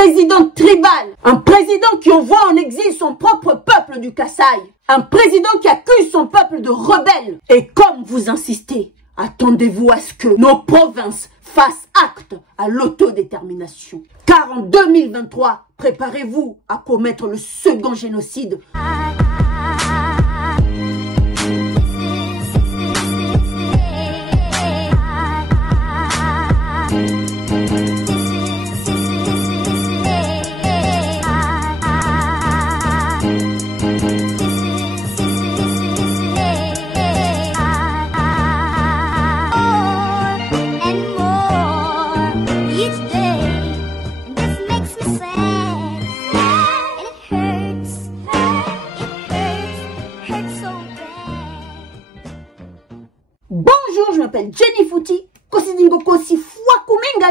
président tribal, un président qui envoie en exil son propre peuple du Kasaï, un président qui accuse son peuple de rebelle. Et comme vous insistez, attendez-vous à ce que nos provinces fassent acte à l'autodétermination. Car en 2023, préparez-vous à commettre le second génocide. Bonjour, je m'appelle Jenny Fouti.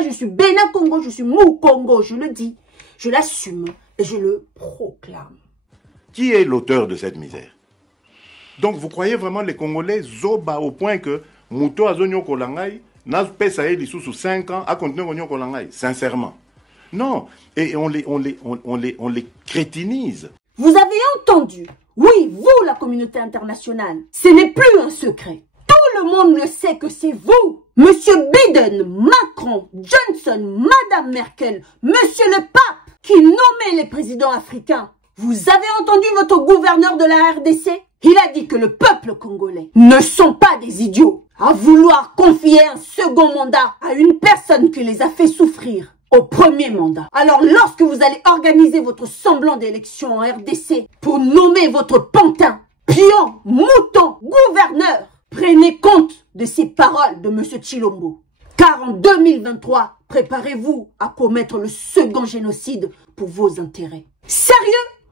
Je suis Bénin Congo, je suis Mou Congo, je le dis, je l'assume et je le proclame. Qui est l'auteur de cette misère? Donc vous croyez vraiment les Congolais zoba au point que Mouto Azonyo Kolangai n'a pas saïdi sous 5 ans à continuer Konyo Kolangai? Sincèrement. Non. Et on les crétinise. Vous avez entendu? Oui, vous, la communauté internationale. Ce n'est plus un secret. Tout le monde le sait que c'est vous. Monsieur Biden, Macron, Johnson, Madame Merkel, Monsieur le Pape, qui nommait les présidents africains. Vous avez entendu votre gouverneur de la RDC? Il a dit que le peuple congolais ne sont pas des idiots à vouloir confier un second mandat à une personne qui les a fait souffrir au premier mandat. Alors lorsque vous allez organiser votre semblant d'élection en RDC pour nommer votre pantin, pion, mouton, gouverneur, prenez compte de ces paroles de M. Tshilombo. Car en 2023, préparez-vous à commettre le second génocide pour vos intérêts. Sérieux?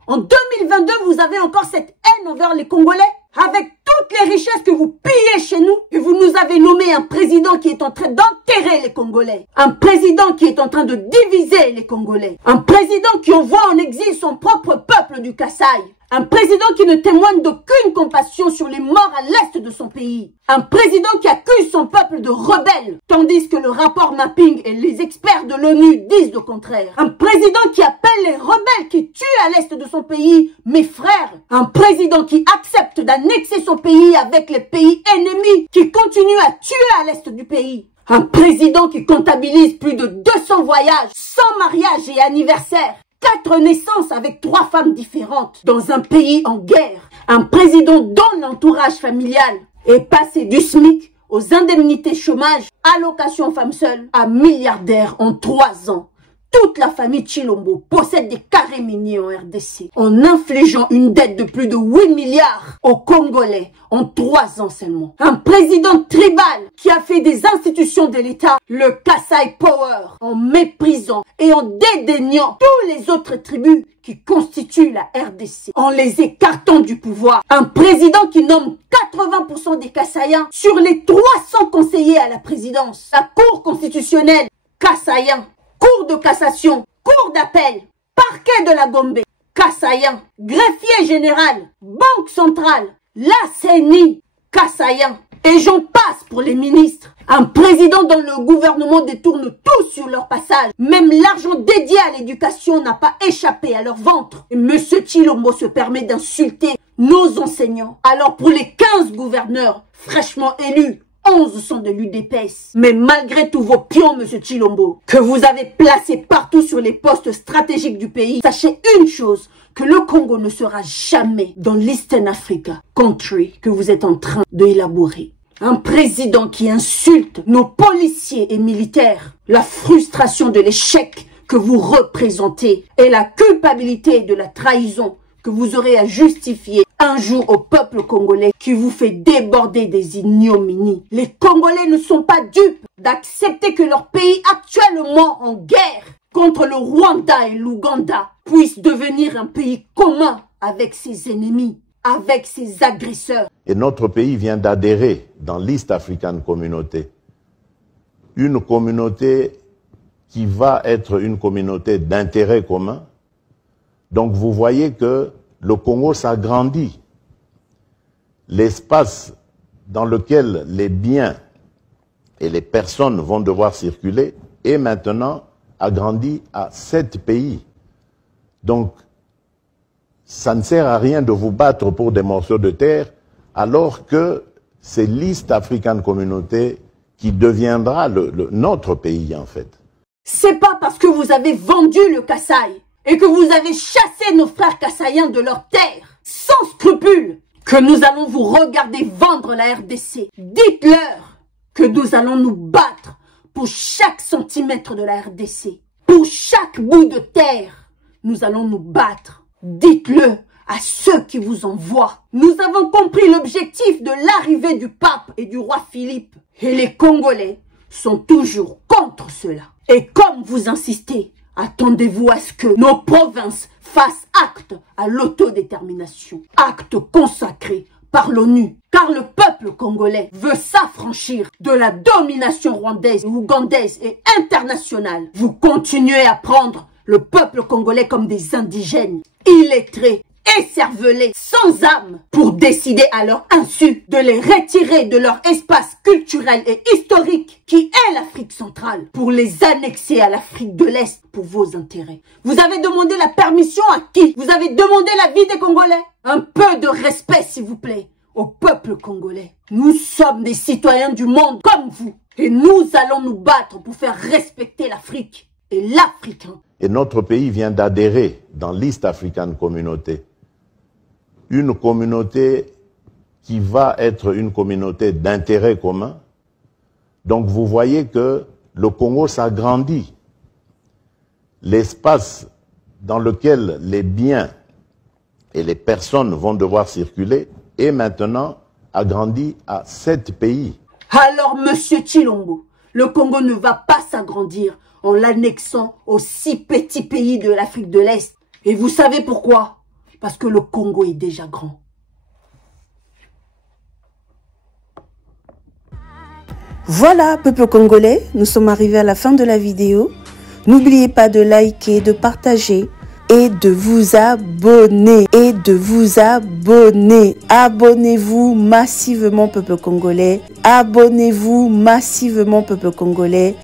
En 2022, vous avez encore cette haine envers les Congolais? Avec toutes les richesses que vous pillez chez nous, et vous nous avez nommé un président qui est en train d'enterrer les Congolais. Un président qui est en train de diviser les Congolais. Un président qui envoie en exil son propre peuple du Kasaï. Un président qui ne témoigne d'aucune compassion sur les morts à l'est de son pays. Un président qui accuse son peuple de rebelle, tandis que le rapport Mapping et les experts de l'ONU disent le contraire. Un président qui appelle les rebelles qui tuent à l'est de son pays mes frères. Un président qui accepte d'annexer son pays avec les pays ennemis qui continuent à tuer à l'est du pays. Un président qui comptabilise plus de 200 voyages, 100 mariages et anniversaires. 4 naissances avec 3 femmes différentes dans un pays en guerre. Un président dont l'entourage familial est passé du SMIC aux indemnités chômage, allocations femmes seules, à milliardaire en 3 ans. Toute la famille Tshilombo possède des carrés miniers en RDC en infligeant une dette de plus de 8 milliards aux Congolais en 3 ans seulement. Un président tribal qui a fait des institutions de l'État le Kasaï Power en méprisant et en dédaignant tous les autres tribus qui constituent la RDC, en les écartant du pouvoir. Un président qui nomme 80% des Kasaïens sur les 300 conseillers à la présidence. La Cour constitutionnelle Kasaïen, Cour de cassation, Cour d'appel, parquet de la Gombe, Kasaïen, greffier général, Banque centrale, la CENI, Kasaïen, et j'en passe pour les ministres. Un président dont le gouvernement détourne tout sur leur passage. Même l'argent dédié à l'éducation n'a pas échappé à leur ventre. Et M. Tshilombo se permet d'insulter nos enseignants. Alors pour les 15 gouverneurs fraîchement élus, 11 sont de l'UDPS. Mais malgré tous vos pions, monsieur Tshilombo, que vous avez placés partout sur les postes stratégiques du pays, sachez une chose, que le Congo ne sera jamais dans l'Eastern Africa country que vous êtes en train d'élaborer. Un président qui insulte nos policiers et militaires, la frustration de l'échec que vous représentez et la culpabilité de la trahison que vous aurez à justifier un jour au peuple congolais qui vous fait déborder des ignominies. Les Congolais ne sont pas dupes d'accepter que leur pays actuellement en guerre contre le Rwanda et l'Ouganda puisse devenir un pays commun avec ses ennemis, avec ses agresseurs. Et notre pays vient d'adhérer dans l'East African Communauté. Une communauté qui va être une communauté d'intérêt commun. Donc vous voyez que le Congo s'agrandit. L'espace dans lequel les biens et les personnes vont devoir circuler est maintenant a grandi à 7 pays. Donc, ça ne sert à rien de vous battre pour des morceaux de terre, alors que c'est l'East African Communauté qui deviendra notre pays, en fait. C'est pas parce que vous avez vendu le Kasaï et que vous avez chassé nos frères kassaïens de leur terre, sans scrupule, que nous allons vous regarder vendre la RDC. Dites-leur que nous allons nous battre pour chaque centimètre de la RDC. Pour chaque bout de terre, nous allons nous battre. Dites-le à ceux qui vous envoient. Nous avons compris l'objectif de l'arrivée du pape et du roi Philippe. Et les Congolais sont toujours contre cela. Et comme vous insistez, attendez-vous à ce que nos provinces fassent acte à l'autodétermination. Acte consacré par l'ONU. Car le peuple congolais veut s'affranchir de la domination rwandaise, ougandaise et internationale. Vous continuez à prendre le peuple congolais comme des indigènes, illettrés, écervelés, sans âme, pour décider à leur insu de les retirer de leur espace culturel et historique qui est l'Afrique centrale, pour les annexer à l'Afrique de l'Est pour vos intérêts. Vous avez demandé la permission à qui? Vous avez demandé l'avis des Congolais? Un peu de respect, s'il vous plaît, au peuple congolais. Nous sommes des citoyens du monde comme vous, et nous allons nous battre pour faire respecter l'Afrique et l'Africain. Et notre pays vient d'adhérer dans l'East African Communauté. Une communauté qui va être une communauté d'intérêt commun. Donc vous voyez que le Congo s'agrandit. L'espace dans lequel les biens et les personnes vont devoir circuler est maintenant agrandi à 7 pays. Alors, Monsieur Tshilombo, le Congo ne va pas s'agrandir en l'annexant aux 6 petits pays de l'Afrique de l'Est. Et vous savez pourquoi? Parce que le Congo est déjà grand. Voilà, peuple congolais, nous sommes arrivés à la fin de la vidéo. N'oubliez pas de liker, de partager et de vous abonner. Abonnez-vous massivement, peuple congolais. Abonnez-vous massivement, peuple congolais.